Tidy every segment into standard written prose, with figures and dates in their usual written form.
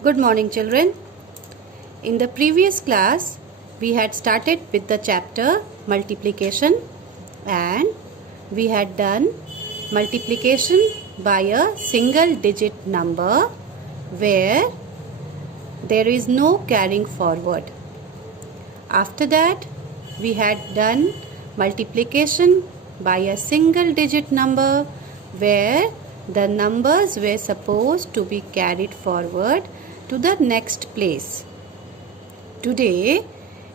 Good morning, children. In the previous class, we had started with the chapter multiplication and we had done multiplication by a single digit number where there is no carrying forward. After that, we had done multiplication by a single digit number where the numbers were supposed to be carried forward to the next place. Today,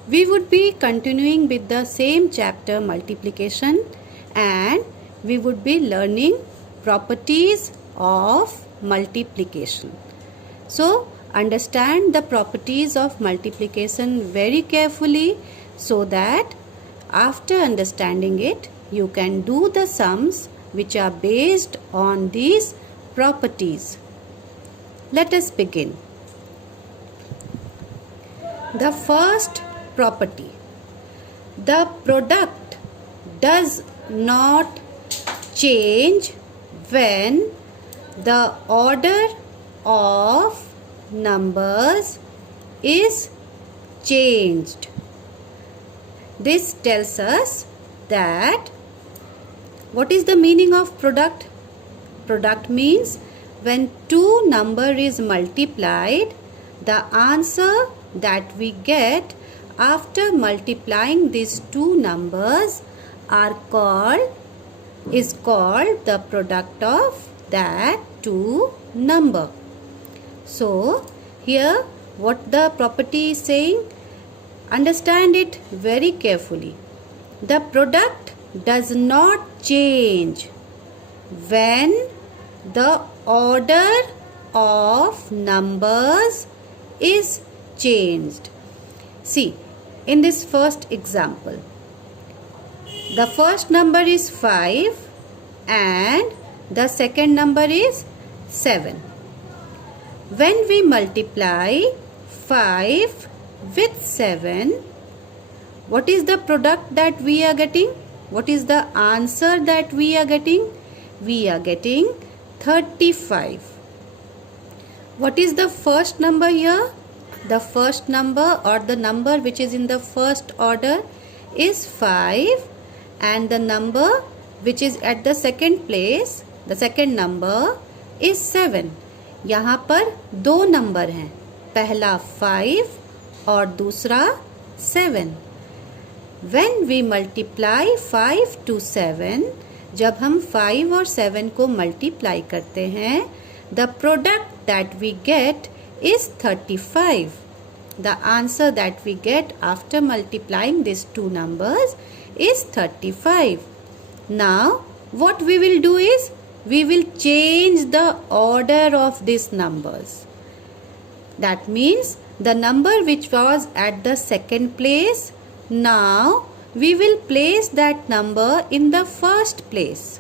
we would be continuing with the same chapter multiplication and we would be learning properties of multiplication. So, understand the properties of multiplication very carefully so that after understanding it, you can do the sums which are based on these properties. Let us begin. The first property. The product does not change when the order of numbers is changed. This tells us that what is the meaning of product? Product means when two number is multiplied, the answer that we get after multiplying these two numbers is called the product of that two number. So here what the property is saying, understand it very carefully. The product does not change when the order of numbers is changed. See, in this first example, the first number is 5 and the second number is 7. When we multiply 5 with 7, what is the product that we are getting? What is the answer that we are getting? We are getting 35. What is the first number here? The first number or the number which is in the first order is 5 and the number which is at the second place, the second number is 7. यहाँ पर दो number हैं, पहला 5 और दूसरा 7. When we multiply 5 to 7, जब हम 5 और 7 को multiply करते हैं, the product that we get is 35. The answer that we get after multiplying these two numbers is 35. Now, what we will do is, we will change the order of these numbers. That means, the number which was at the second place, now we will place that number in the first place.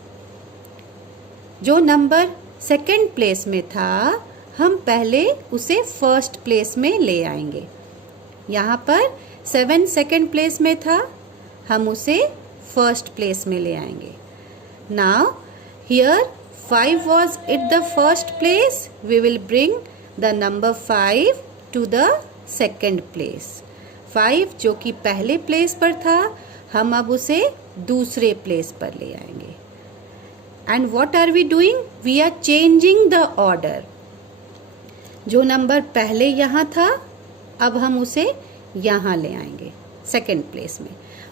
जो number second place में था, हम पहले उसे first place में ले आएंगे. यहाँ पर 7 सेकेंड प्लेस में था, हम उसे फर्स्ट प्लेस में ले आएंगे. Now, here 5 was at the first place, we will bring the number 5 to the second place. 5 जो कि पहले प्लेस पर था, हम अब उसे दूसरे प्लेस पर ले आएंगे. And what are we doing? We are changing the order. जो नंबर पहले यहाँ था, अब हम उसे यहाँ ले आएंगे सेकेंड प्लेस में,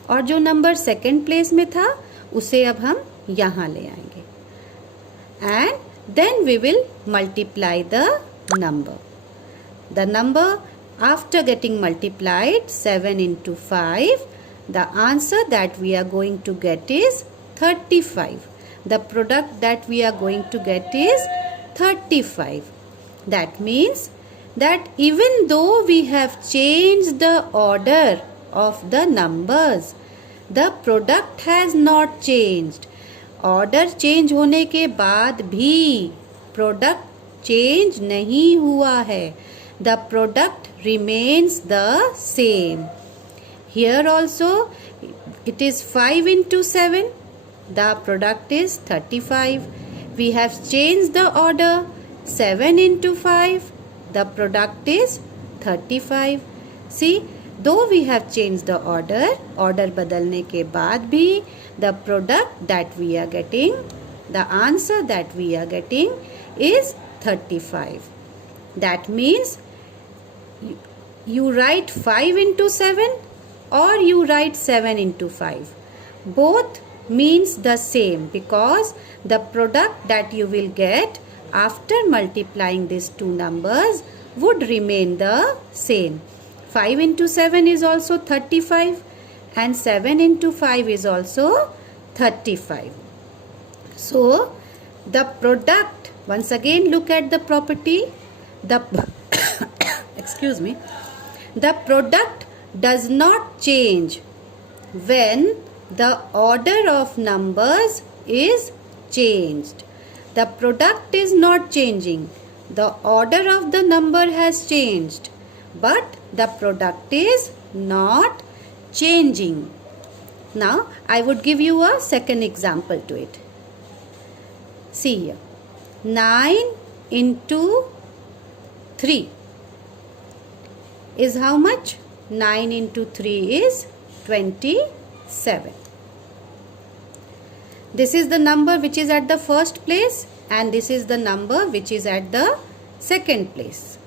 और जो नंबर सेकेंड प्लेस में था उसे अब हम यहाँ ले आएंगे. And then we will multiply the number. The number after getting multiplied 7 into 5, the answer that we are going to get is 35. The product that we are going to get is 35. That means that even though we have changed the order of the numbers, the product has not changed. Order change होने के बाद भी product change नहीं हुआ है. The product remains the same. Here also it is 5 into 7. The product is 35. We have changed the order. 7 into 5. the product is 35. See, though we have changed the order बदलने के बाद भी the product that we are getting, the answer that we are getting is 35. That means you write 5 into 7 or you write 7 into 5. Both means the same because the product that you will get after multiplying these two numbers would remain the same. 5 into 7 is also 35 and 7 into 5 is also 35. So, the product, once again look at the property, excuse me, the product does not change when the order of numbers is changed. The product is not changing. The order of the number has changed, but the product is not changing. Now, I would give you a second example to it. See here. 9 into 3 is how much? 9 into 3 is 27. This is the number which is at the first place and this is the number which is at the second place.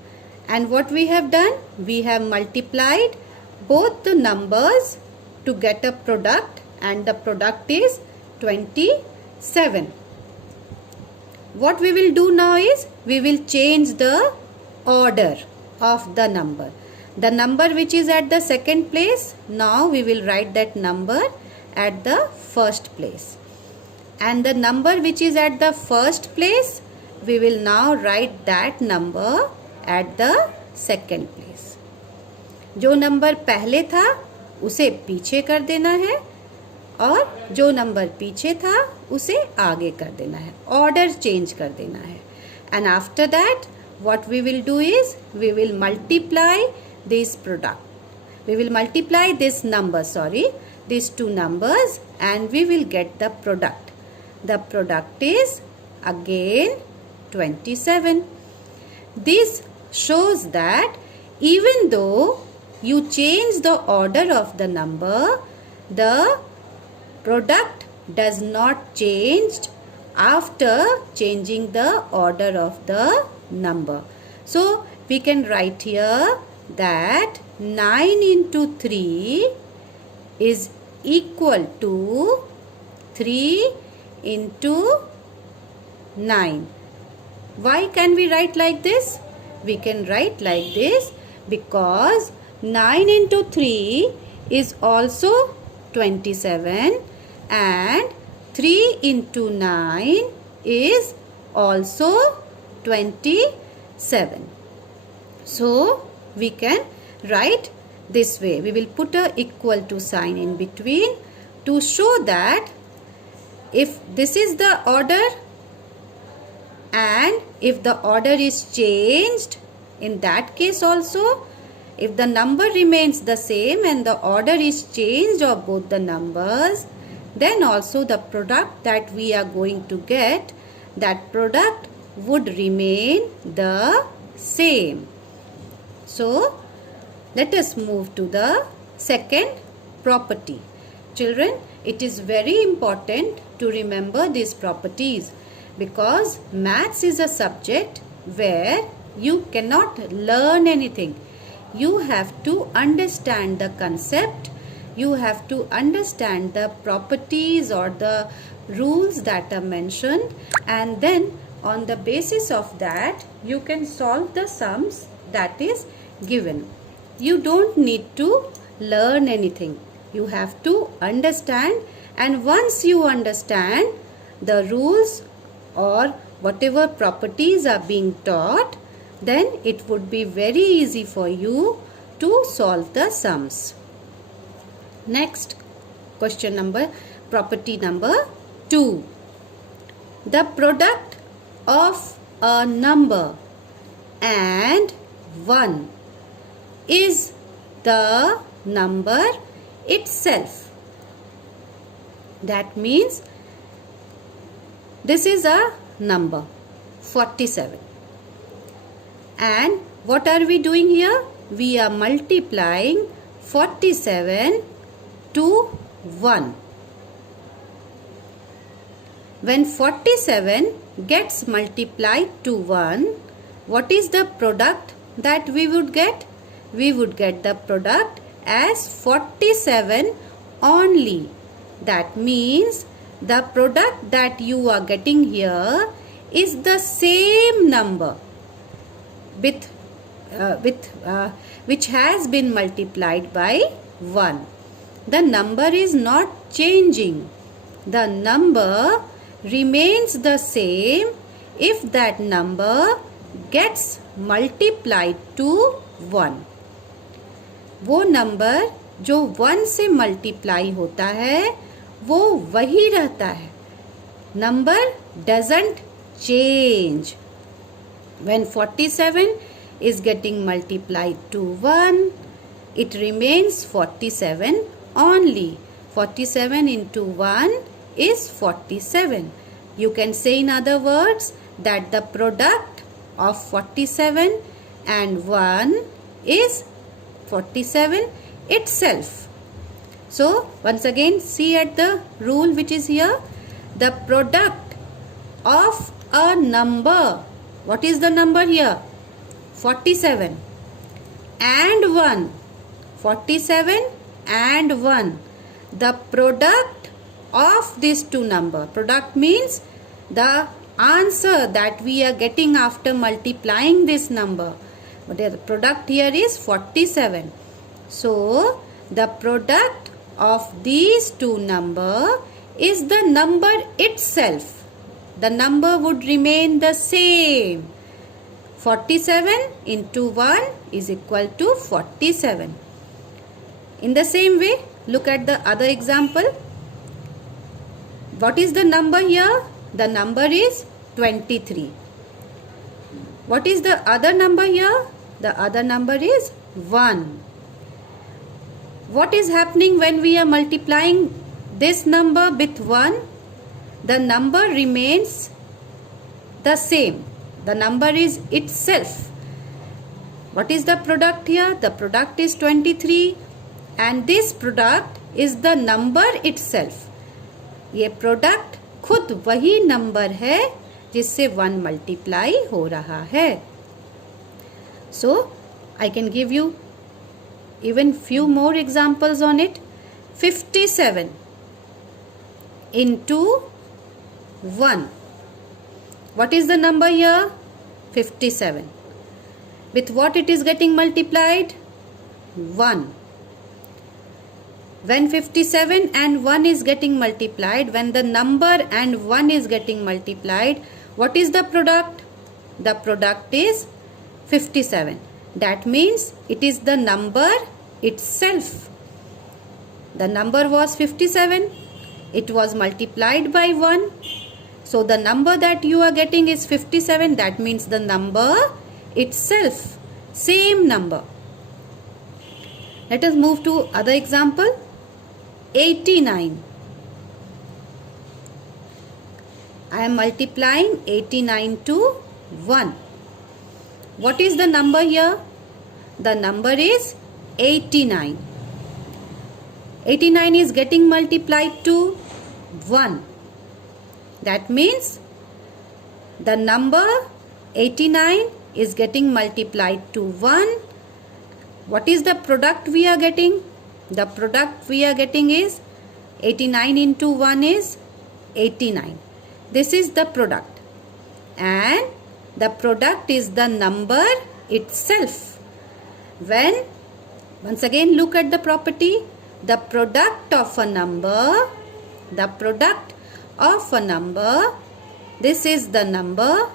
And what we have done? We have multiplied both the numbers to get a product and the product is 27. What we will do now is we will change the order of the number. The number which is at the second place, now we will write that number at the first place. And the number which is at the first place, we will now write that number at the second place. जो number पहले था उसे पीछे कर देना है और जो नंबर पीछे था उसे आगे कर देना है, ऑर्डर चेंज कर देना है. And after that, what we will do is we will multiply this product. We will multiply this number, these two numbers and we will get the product. The product is again 27. This shows that even though you change the order of the number, the product does not change after changing the order of the number. So, we can write here that 9 into 3 is equal to 3 into 9. Why can we write like this? We can write like this because 9 into 3 is also 27 and 3 into 9 is also 27. So, we can write this way. We will put a equal to sign in between to show that if this is the order and if the order is changed, in that case also, if the number remains the same and the order is changed of both the numbers, then also the product that we are going to get, that product would remain the same. So, let us move to the second property. Children, it is very important to remember these properties because maths is a subject where you cannot learn anything. You have to understand the concept, you have to understand the properties or the rules that are mentioned, and then on the basis of that you can solve the sums that is given. You don't need to learn anything. You have to understand, and once you understand the rules or whatever properties are being taught, then it would be very easy for you to solve the sums. Next property number 2. The product of a number and 1 is the number itself. That means this is a number 47 And what are we doing here? We are multiplying 47 to 1. When 47 gets multiplied to 1, what is the product that we would get? We would get the product as 47 only. That means the product that you are getting here is the same number which has been multiplied by 1. The number is not changing. The number remains the same if that number gets multiplied to 1. वो number जो 1 से multiply होता है वो वही रहता है. Number doesn't change. When 47 is getting multiplied to 1, it remains 47 only. 47 into 1 is 47. You can say in other words that the product of 47 and 1 is 47 itself. So once again see at the rule which is here. The product of a number. What is the number here? 47 and 1. 47 and 1. The product of these two numbers. Product means the answer that we are getting after multiplying this number. But the product here is 47. So the product of these two numbers is the number itself. The number would remain the same. 47 into 1 is equal to 47. In the same way, look at the other example. What is the number here? The number is 23. What is the other number here? The other number is 1. What is happening when we are multiplying this number with 1? The number remains the same. The number is itself. What is the product here? The product is 23 and this product is the number itself. ये product खुद वही number है जिससे 1 multiply हो रहा है. So I can give you even few more examples on it. 57 into 1. What is the number here? 57. With what it is getting multiplied? 1. When 57 and 1 is getting multiplied, when the number and 1 is getting multiplied, what is the product? The product is 57. That means it is the number itself. The number was 57. It was multiplied by 1. So the number that you are getting is 57. That means the number itself. Same number. Let us move to other example. 89. I am multiplying 89 to 1. What is the number here? The number is 89. 89 is getting multiplied to 1. That means the number 89 is getting multiplied to 1. What is the product we are getting? The product we are getting is 89 into 1 is 89. This is the product. And the product is the number itself. When, once again look at the property, the product of a number, this is the number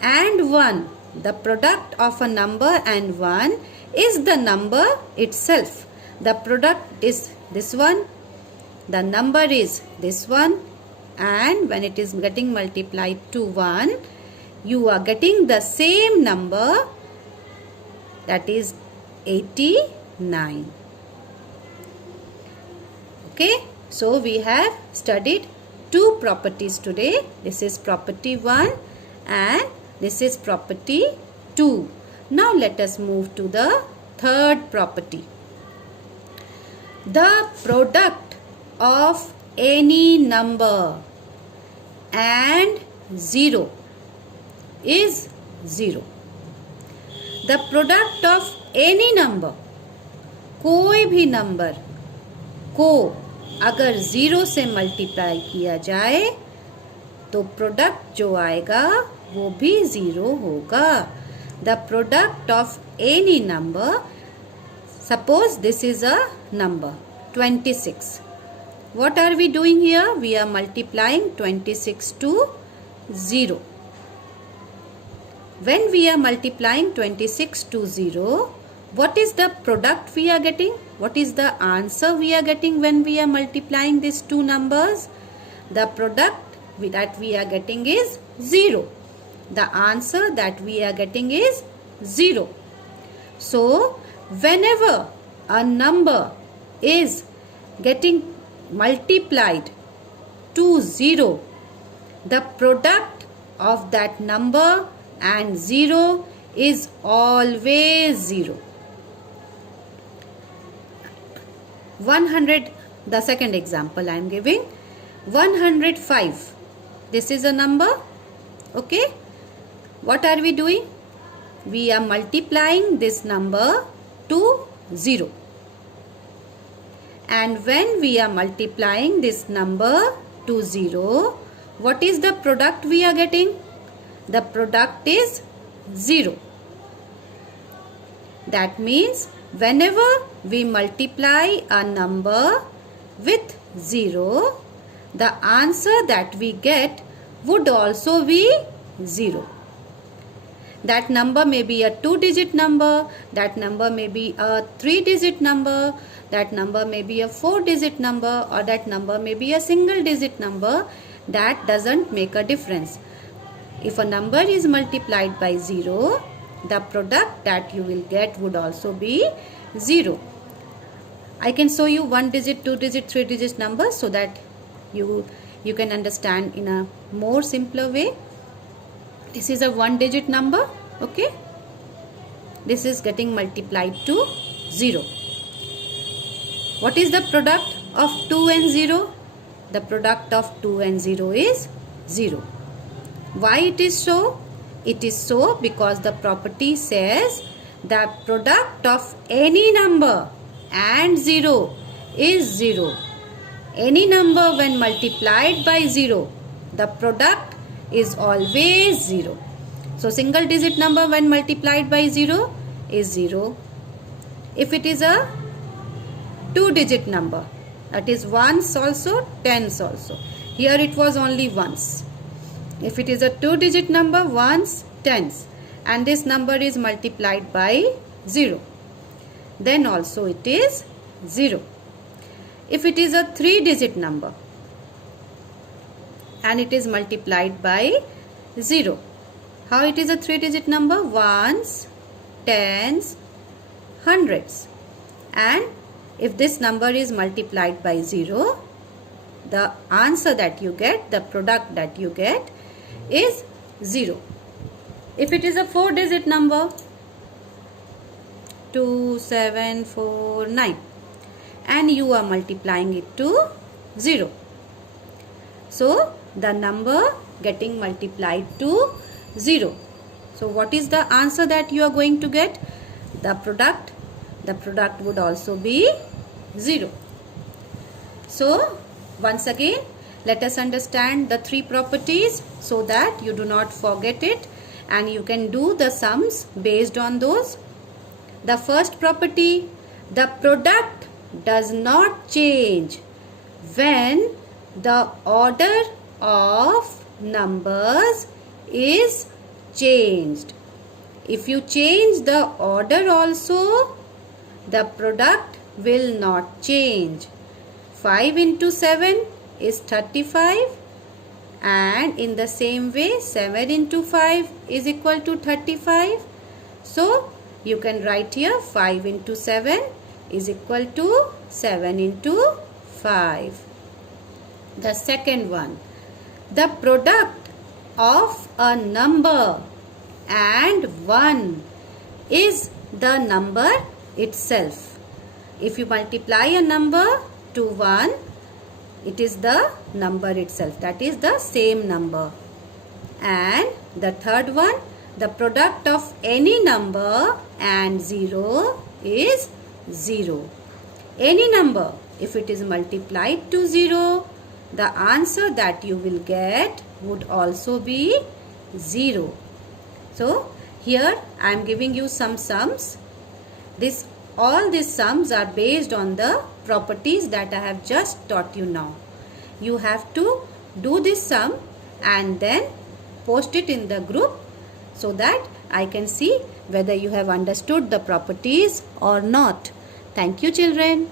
and 1. The product of a number and 1 is the number itself. The product is this one, the number is this one, and when it is getting multiplied to 1, you are getting the same number, that is 89. Okay, so we have studied two properties today. This is property 1 and this is property 2. Now let us move to the third property. The product of any number and 0 is 0. The product of any number, कोई भी number को अगर 0 से multiply किया जाए तो product जो आएगा वो भी 0 होगा. The product of any number, suppose this is a number 26. What are we doing here? We are multiplying 26 to 0. When we are multiplying 26 to 0, what is the product we are getting? What is the answer we are getting when we are multiplying these two numbers? The product that we are getting is 0. The answer that we are getting is 0. So, whenever a number is getting multiplied to 0, the product of that number and 0 is always 0. 100, the second example I am giving, 105. This is a number, okay? What are we doing? We are multiplying this number to 0. And when we are multiplying this number to 0, what is the product we are getting? The product is 0. That means whenever we multiply a number with 0, the answer that we get would also be 0. That number may be a 2-digit number, that number may be a 3-digit number, that number may be a 4-digit number, or that number may be a single-digit number. That doesn't make a difference. If a number is multiplied by 0, the product that you will get would also be 0. I can show you 1-digit, 2-digit, 3-digit numbers so that you can understand in a more simpler way. This is a 1-digit number, okay? This is getting multiplied to 0. What is the product of 2 and 0? The product of 2 and 0 is 0. Why it is so? It is so because the property says the product of any number and 0 is 0. Any number when multiplied by 0, the product is always 0. So single digit number when multiplied by 0 is 0. If it is a 2-digit number, that is ones also, tens also. Here it was only ones. If it is a 2-digit number, ones, tens, and this number is multiplied by 0, then also it is 0. If it is a 3-digit number and it is multiplied by 0, how it is a 3-digit number? Ones, tens, hundreds. And if this number is multiplied by 0, the answer that you get, the product that you get is 0. If it is a 4-digit number, 2, 7, 4, 9, and you are multiplying it to 0. So, the number getting multiplied to 0. So, what is the answer that you are going to get? The product would also be 0. So, once again, let us understand the 3 properties so that you do not forget it and you can do the sums based on those. The first property, the product does not change when the order of numbers is changed. If you change the order also, the product will not change. 5 into 7 is 35, and in the same way 7 into 5 is equal to 35. So you can write here 5 into 7 is equal to 7 into 5. The second one, the product of a number and 1 is the number itself. If you multiply a number to 1, it is the number itself, that is the same number. And the third one, the product of any number and 0 is 0. Any number, if it is multiplied to 0, the answer that you will get would also be 0. So here I am giving you some sums. All these sums are based on the properties that I have just taught you now. You have to do this sum and then post it in the group so that I can see whether you have understood the properties or not. Thank you, children.